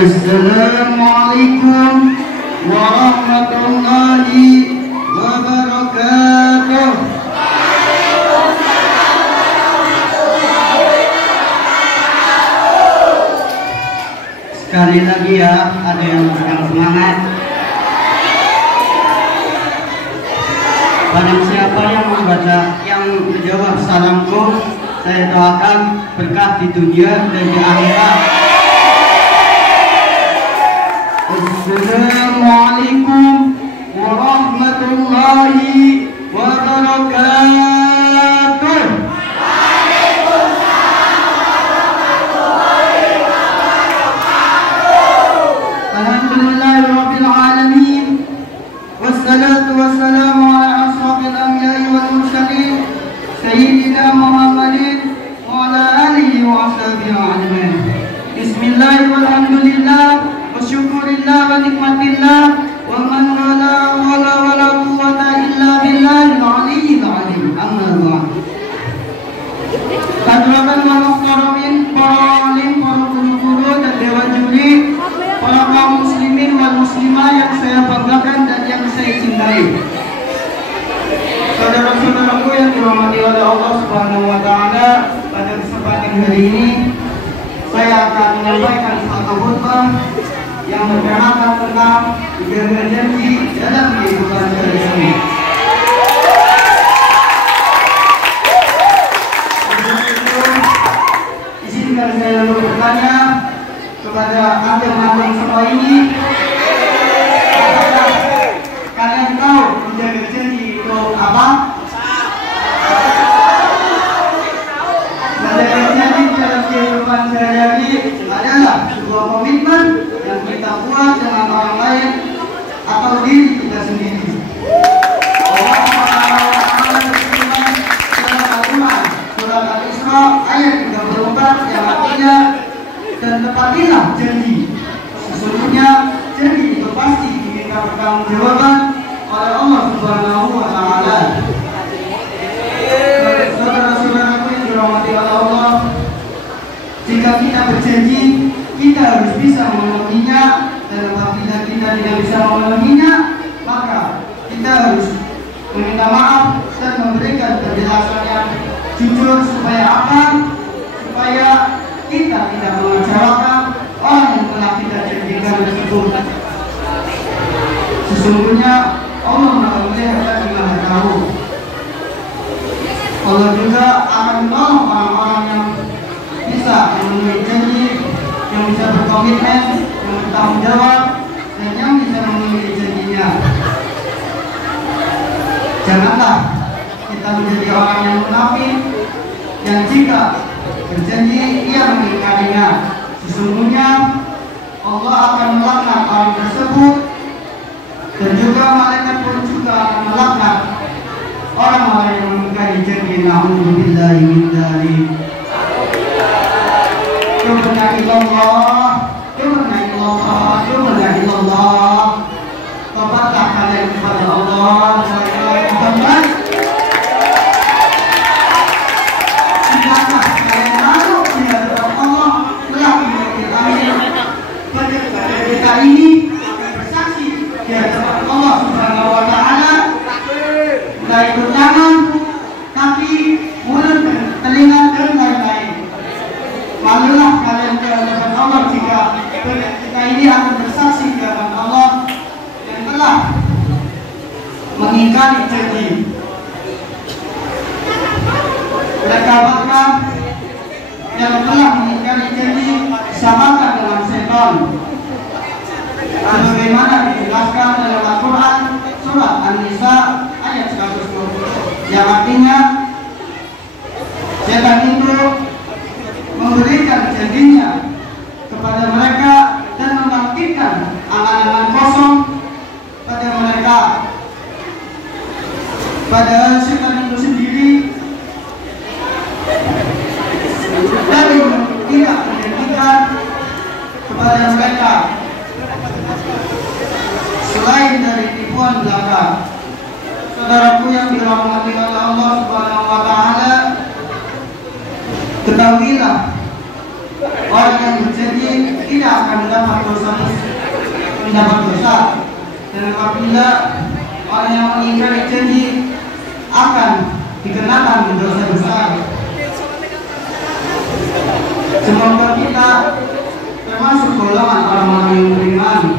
Assalamualaikum warahmatullahi wabarakatuh. Sekali lagi ya, ada yang semangat. Barang siapa yang membaca, yang menjawab salamku, saya doakan berkah di dunia dan di akhirat. Assalamualaikum warahmatullahi wabarakatuh. Alhamdulillahirabbil alamin. Wassalatu wassalamu ala asrofil anbiya'i wal mursalin sayyidina Muhammadin wa ala alihi wa ashabihi ajmain. Bismillah walhamdulillah wa syukurillah wa nikmatillah wa man wala quwwata illa billahil aliyyil azim. Amma ba'd. Hadirin wa muhtaramin, para alim, para guru dan dewan juri, para kaum muslimin wal muslimah yang saya banggakan dan yang saya cintai. Saudara-saudaraku yang dirahmati oleh Allah Subhanahu wa taala, pada kesempatan hari ini saya akan menyampaikan satu khutbah yang bertemakan tentang menjaga janji dalam kehidupan sehari-hari. Izinkan saya lalu bertanya kepada antum-antum semua ini, apakah kalian tahu menjaga janji itu apa? Menjaga janji dalam kehidupan sehari-hari adalah sebuah komitmen yang kita buat dengan orang lain atau diri kita sendiri. Allah berfirman dalam Al-Quran surat Al-Isra ayat 34 yang artinya, dan tepatilah janji, sesungguhnya janji itu pasti diminta pertanggungjawaban oleh Allah Subhanahu wa taala. Saudara-saudaraku yang dirahmati oleh Allah, jika kita berjanji, kita harus bisa memenuhinya, dan apabila kita tidak bisa memenuhinya, maka kita harus meminta maaf dan memberikan penjelasan yang jujur. Supaya apa? Supaya kita tidak mengecewakan orang yang telah kita janjikan tersebut. Sesungguhnya Allah Maha Melihat dan Maha Tahu. Allah juga akan menolong orang-orang yang bisa memenuhi janji, yang bisa berkomitmen, yang bertanggung jawab, dan yang bisa memenuhi janjinya. Janganlah kita menjadi orang yang munafik, yang jika berjanji ia mengingkarinya. Sesungguhnya Allah akan melaknat orang tersebut, dan juga malaikat pun juga akan melaknat orang-orang yang mengingkari janji. Na'udzubillahi min dzalik. Subhana illallah, subhana illallah, subhana illallah. Tobatlah kalian kepada Allah Muhammad. Tidaklah kalian malu di hadapan Allah telah memiliki amin. Pada kita ini akan bersaksi di hadapan Allah Subhanahu wa taala, tidak ikut tangan, kaki, mulut, dan telinga dan lain-lain. Malulah kalian di hadapan Allah jika kita ini akan bersaksi di hadapan Allah yang telah mengingkari janji. Mereka bahkan yang telah mengingkari janji disamakan dengan setan, sebagaimana dijelaskan dalam Al-Quran surat An-Nisa ayat 120, yang artinya setan itu memberikan janjinya kepada mereka dan membangkitkan angan-angan kosong pada mereka. Padahal setan itu sendiri dari tidak menjanjikan kepada mereka selain dari tipuan belaka. Saudaraku yang dirahmati oleh Allah Subhanahu wa taala, ketahuilah orang yang berjanji tidak akan mendapat dosa, dan apabila orang yang mengingkari janji akan dikenakan dosa besar. Semoga kita termasuk golongan orang-orang yang beriman.